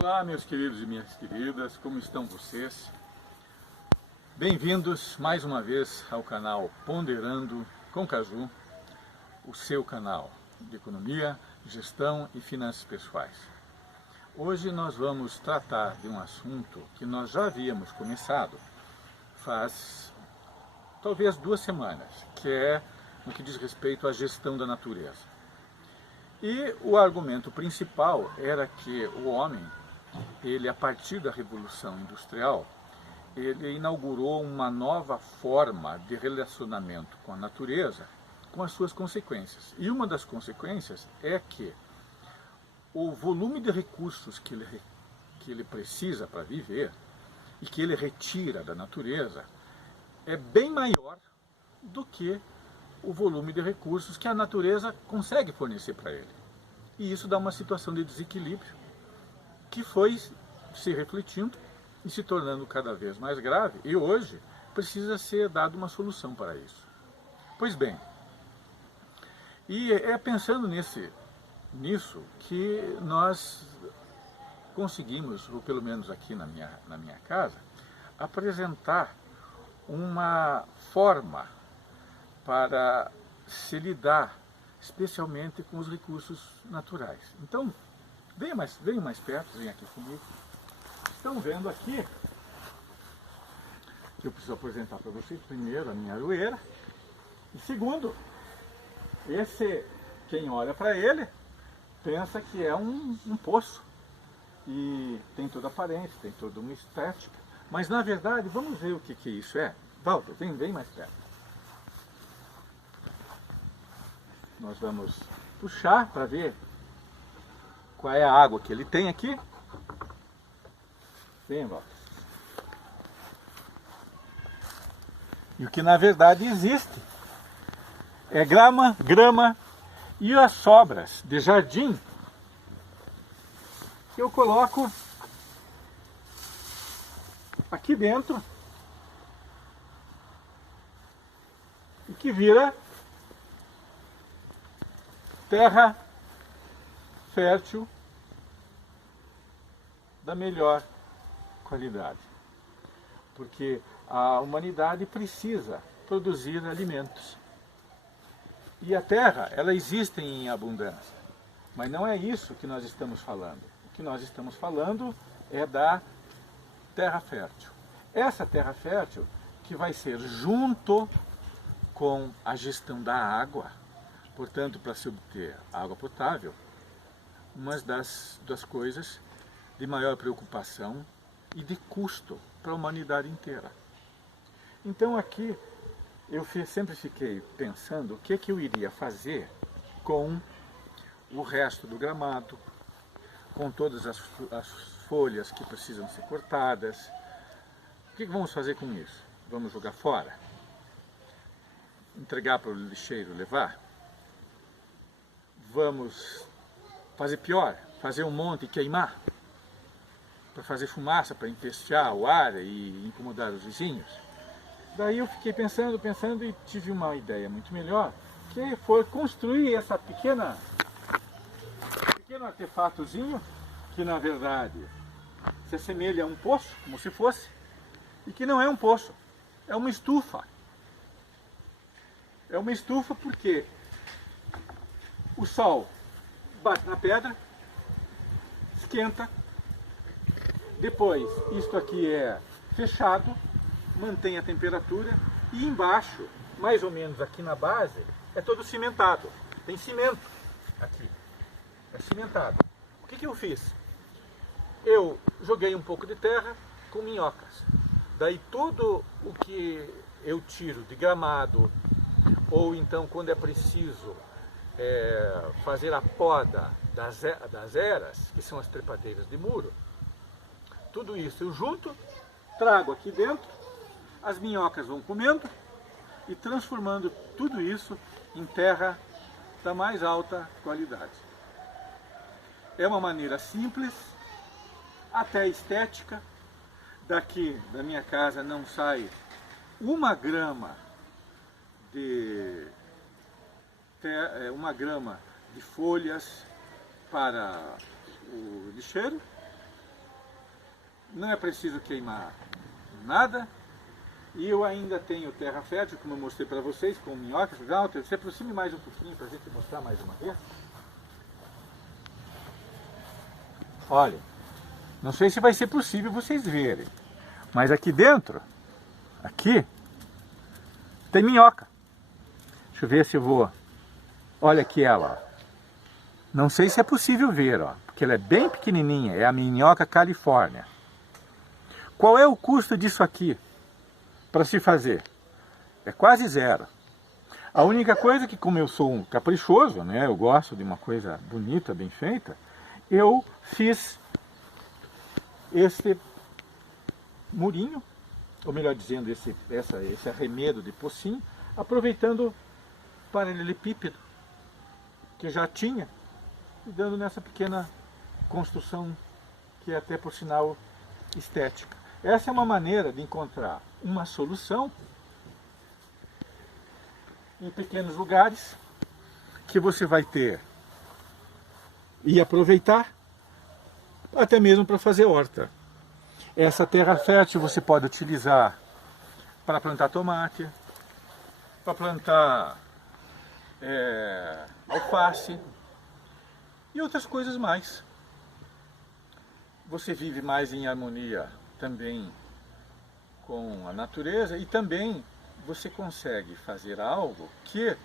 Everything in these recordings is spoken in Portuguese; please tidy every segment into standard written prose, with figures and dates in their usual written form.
Olá, meus queridos e minhas queridas, como estão vocês? Bem-vindos mais uma vez ao canal Ponderando com Caju, o seu canal de economia, gestão e finanças pessoais. Hoje nós vamos tratar de um assunto que nós já havíamos começado faz talvez 2 semanas, que é no que diz respeito à gestão da natureza. E o argumento principal era que o homem, a partir da Revolução Industrial, ele inaugurou uma nova forma de relacionamento com a natureza, com as suas consequências. E uma das consequências é que o volume de recursos que ele precisa para viver e que ele retira da natureza é bem maior do que o volume de recursos que a natureza consegue fornecer para ele. E isso dá uma situação de desequilíbrio que foi se refletindo e se tornando cada vez mais grave, e hoje precisa ser dada uma solução para isso. Pois bem, e é pensando nisso que nós conseguimos, ou pelo menos aqui na minha casa, apresentar uma forma para se lidar especialmente com os recursos naturais. Então, venham mais perto, venham aqui comigo. Estão vendo aqui, eu preciso apresentar para vocês primeiro a minha aroeira, e segundo, quem olha para ele, pensa que é um poço, e tem toda a aparência, tem toda uma estética, mas na verdade, vamos ver o que isso é. Walter, vem mais perto. Nós vamos puxar para ver qual é a água que ele tem aqui. Vem, Walter. E o que na verdade existe é grama e as sobras de jardim que eu coloco aqui dentro e que vira terra fértil da melhor qualidade, porque a humanidade precisa produzir alimentos e a terra, ela existe em abundância, mas não é isso que nós estamos falando. O que nós estamos falando é da terra fértil. Essa terra fértil que vai ser junto com a gestão da água, portanto, para se obter água potável, uma das coisas de maior preocupação e de custo para a humanidade inteira. Então aqui eu sempre fiquei pensando o que eu iria fazer com o resto do gramado, com todas as folhas que precisam ser cortadas. O que vamos fazer com isso? Vamos jogar fora? Entregar para o lixeiro levar? Vamos fazer pior, fazer um monte e queimar, para fazer fumaça, para empestear o ar e incomodar os vizinhos. Daí eu fiquei pensando e tive uma ideia muito melhor, que foi construir essa pequeno artefatozinho, que na verdade se assemelha a um poço, como se fosse, e que não é um poço, é uma estufa. É uma estufa porque o sol bate na pedra, esquenta, depois isto aqui é fechado, mantém a temperatura, e embaixo, mais ou menos aqui na base, é todo cimentado. Tem cimento aqui, é cimentado. O que eu fiz? Eu joguei um pouco de terra com minhocas. Daí tudo o que eu tiro de gramado, ou então quando é preciso fazer a poda das eras, que são as trepadeiras de muro, tudo isso eu junto, trago aqui dentro, as minhocas vão comendo e transformando tudo isso em terra da mais alta qualidade. É uma maneira simples, até estética. Daqui da minha casa não sai 1 grama de folhas para o lixeiro, não é preciso queimar nada. E eu ainda tenho terra fértil, como eu mostrei para vocês, com minhocas. Walter, se aproxime mais um pouquinho para a gente mostrar mais uma vez. Olha, não sei se vai ser possível vocês verem, mas aqui dentro, aqui, tem minhoca. Deixa eu ver se eu vou... Olha aqui ela, ó. Não sei se é possível ver, ó, porque ela é bem pequenininha, é a minhoca Califórnia. Qual é o custo disso aqui para se fazer? É quase zero. A única coisa é que, como eu sou um caprichoso, né, eu gosto de uma coisa bonita, bem feita, eu fiz esse murinho, ou melhor dizendo, esse arremedo de pocinho, aproveitando o paralelepípedo que já tinha, e dando nessa pequena construção que é até por sinal estética. Essa é uma maneira de encontrar uma solução em pequenos lugares que você vai ter e aproveitar até mesmo para fazer horta. Essa terra fértil você pode utilizar para plantar tomate, para plantar alface e outras coisas mais. Você vive mais em harmonia também com a natureza e também você consegue fazer algo que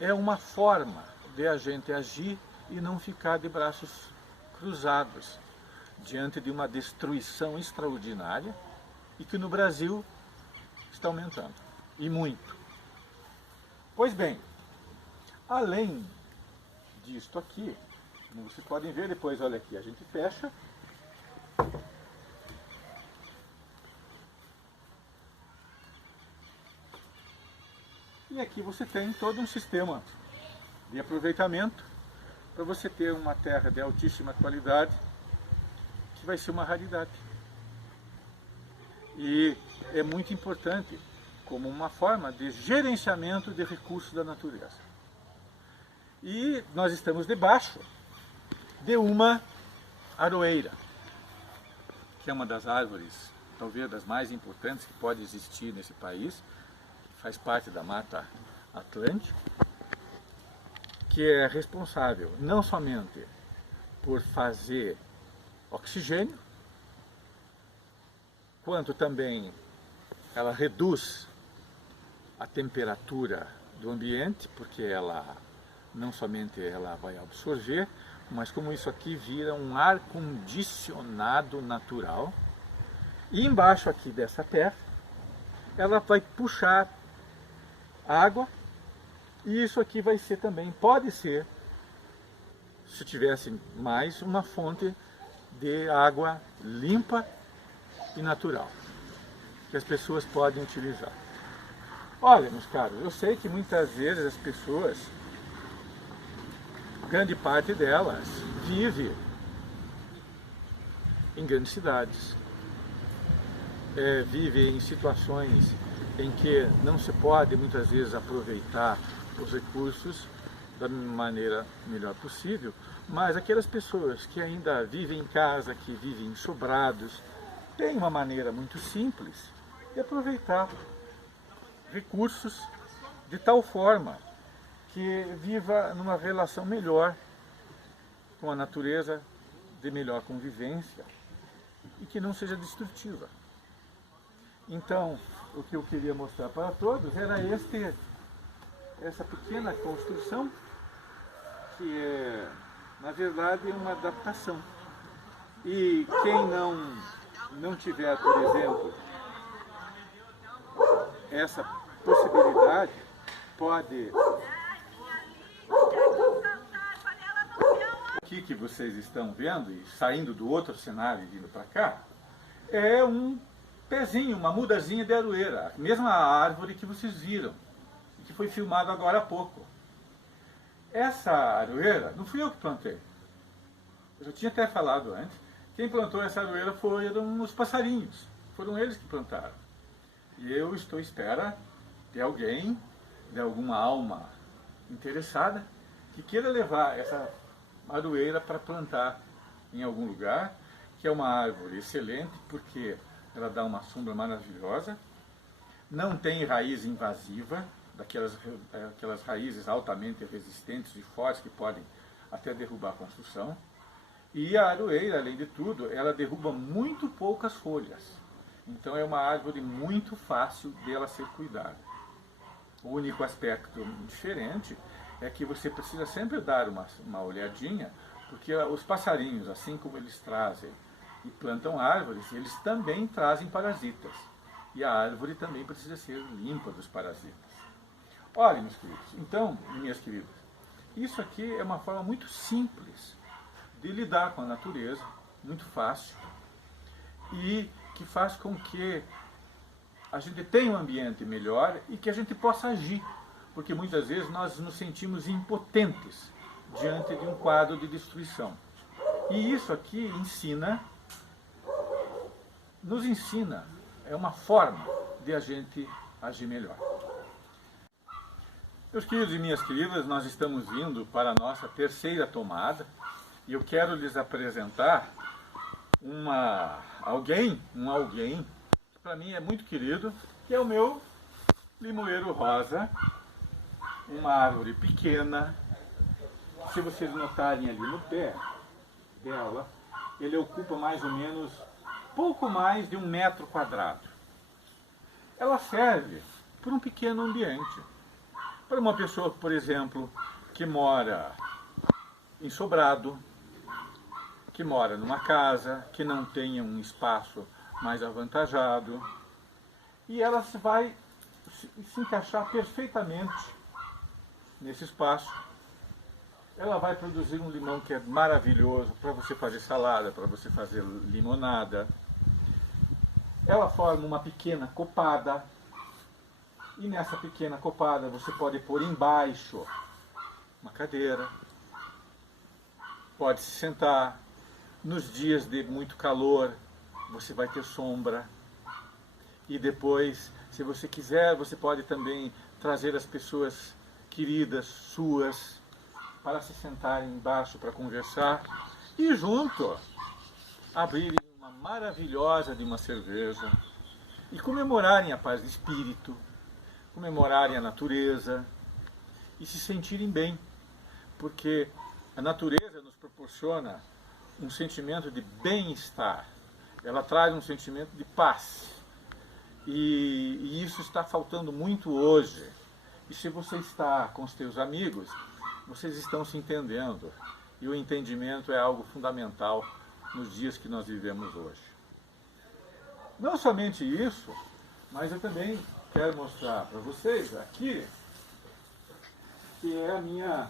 é uma forma de a gente agir e não ficar de braços cruzados diante de uma destruição extraordinária e que no Brasil está aumentando, e muito. Pois bem, além disto aqui, como vocês podem ver depois, olha aqui, a gente fecha. E aqui você tem todo um sistema de aproveitamento para você ter uma terra de altíssima qualidade, que vai ser uma raridade. E é muito importante como uma forma de gerenciamento de recursos da natureza. E nós estamos debaixo de uma aroeira, que é uma das árvores, talvez das mais importantes que pode existir nesse país, faz parte da Mata Atlântica, que é responsável não somente por fazer oxigênio, quanto também ela reduz a temperatura do ambiente, porque ela não somente ela vai absorver, mas como isso aqui vira um ar condicionado natural, e embaixo aqui dessa terra ela vai puxar água, e isso aqui vai ser também, pode ser, se tivesse mais, uma fonte de água limpa e natural, que as pessoas podem utilizar. Olha, meus caros, eu sei que muitas vezes as pessoas, grande parte delas, vive em grandes cidades, vive em situações em que não se pode muitas vezes aproveitar os recursos da maneira melhor possível, mas aquelas pessoas que ainda vivem em casa, que vivem em sobrados, têm uma maneira muito simples de aproveitar recursos de tal forma que viva numa relação melhor com a natureza, de melhor convivência e que não seja destrutiva. Então, o que eu queria mostrar para todos era essa pequena construção, que é, na verdade, uma adaptação. E quem não tiver, por exemplo, essa possibilidade, pode... Aqui que vocês estão vendo, e saindo do outro cenário e vindo para cá, é um pezinho, uma mudazinha de aroeira, a mesma árvore que vocês viram, que foi filmado agora há pouco. Essa aroeira não fui eu que plantei. Eu já tinha até falado antes. Quem plantou essa aroeira foram os passarinhos. Foram eles que plantaram. E eu estou à espera de alguém, de alguma alma interessada, que queira levar essa aroeira para plantar em algum lugar que é uma árvore excelente porque ela dá uma sombra maravilhosa, não tem raiz invasiva, aquelas raízes altamente resistentes e fortes que podem até derrubar a construção. E a aroeira, além de tudo, ela derruba muito poucas folhas. Então é uma árvore muito fácil dela ser cuidada. O único aspecto diferente é que você precisa sempre dar uma olhadinha, porque os passarinhos, assim como eles trazem e plantam árvores, eles também trazem parasitas. E a árvore também precisa ser limpa dos parasitas. Olha, meus queridos, então, minhas queridas, isso aqui é uma forma muito simples de lidar com a natureza, muito fácil, e que faz com que a gente tenha um ambiente melhor e que a gente possa agir, porque muitas vezes nós nos sentimos impotentes diante de um quadro de destruição. E isso aqui nos ensina, é uma forma de a gente agir melhor. Meus queridos e minhas queridas, nós estamos indo para a nossa terceira tomada e eu quero lhes apresentar alguém que para mim é muito querido, que é o meu limoeiro rosa, uma árvore pequena. Se vocês notarem ali no pé dela, ele ocupa mais ou menos pouco mais de 1 metro quadrado. Ela serve para um pequeno ambiente. Para uma pessoa, por exemplo, que mora em sobrado, que mora numa casa, que não tenha um espaço mais avantajado, e ela vai se encaixar perfeitamente nesse espaço. Ela vai produzir um limão que é maravilhoso para você fazer salada, para você fazer limonada. Ela forma uma pequena copada, e nessa pequena copada você pode pôr embaixo uma cadeira, pode se sentar. Nos dias de muito calor, você vai ter sombra. E depois, se você quiser, você pode também trazer as pessoas queridas suas para se sentarem embaixo para conversar e junto abrirem uma maravilhosa de uma cerveja e comemorarem a paz de espírito, comemorarem a natureza e se sentirem bem, porque a natureza nos proporciona um sentimento de bem-estar, ela traz um sentimento de paz, e isso está faltando muito hoje. E se você está com os seus amigos, vocês estão se entendendo, e o entendimento é algo fundamental nos dias que nós vivemos hoje. Não somente isso, mas eu também quero mostrar para vocês aqui, que é a minha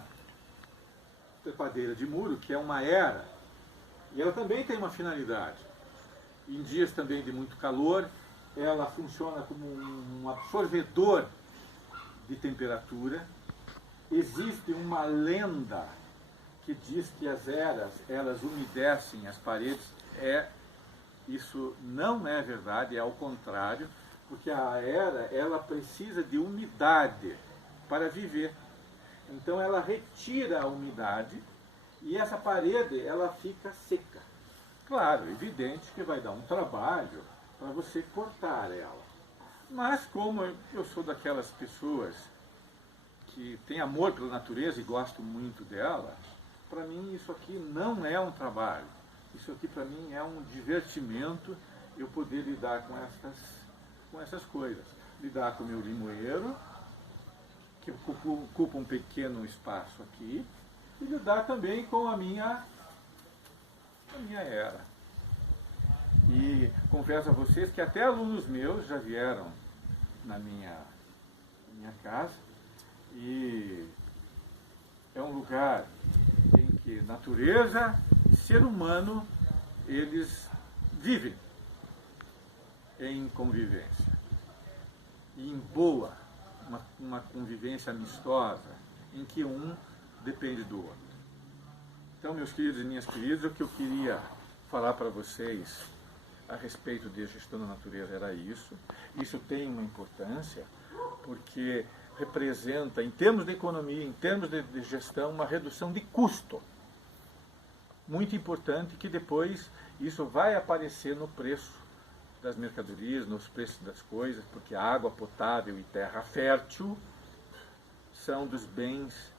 trepadeira de muro, que é uma era. E ela também tem uma finalidade. Em dias também de muito calor, ela funciona como um absorvedor de temperatura. Existe uma lenda que diz que as eras, elas umedecem as paredes. Isso não é verdade, é ao contrário, porque a era, ela precisa de umidade para viver. Então ela retira a umidade e essa parede, ela fica seca. Claro, evidente que vai dar um trabalho para você cortar ela. Mas como eu sou daquelas pessoas que têm amor pela natureza e gosto muito dela, para mim isso aqui não é um trabalho. Isso aqui para mim é um divertimento, eu poder lidar com essas coisas. Lidar com o meu limoeiro, que ocupa um pequeno espaço aqui, e lidar também com a minha era. E confesso a vocês que até alunos meus já vieram na minha casa, e é um lugar em que natureza e ser humano, eles vivem em convivência, e em boa, uma convivência amistosa, em que um depende do outro. Então, meus queridos e minhas queridas, o que eu queria falar para vocês a respeito de gestão da natureza era isso. Isso tem uma importância, porque representa, em termos de economia, em termos de gestão, uma redução de custo. muito importante que depois isso vai aparecer no preço das mercadorias, nos preços das coisas, porque a água potável e terra fértil são dos bens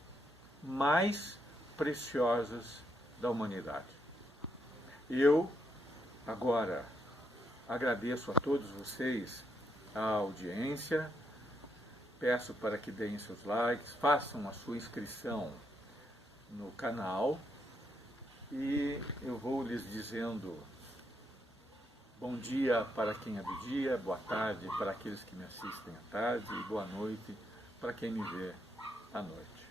mais preciosos da humanidade. Eu, agora, agradeço a todos vocês a audiência, peço para que deem seus likes, façam a sua inscrição no canal e eu vou lhes dizendo bom dia para quem é do dia, boa tarde para aqueles que me assistem à tarde e boa noite para quem me vê à noite.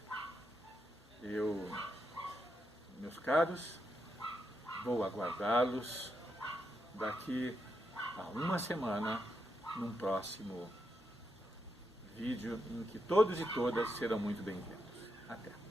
Eu, meus caros, vou aguardá-los daqui a uma semana num próximo vídeo em que todos e todas serão muito bem-vindos. Até!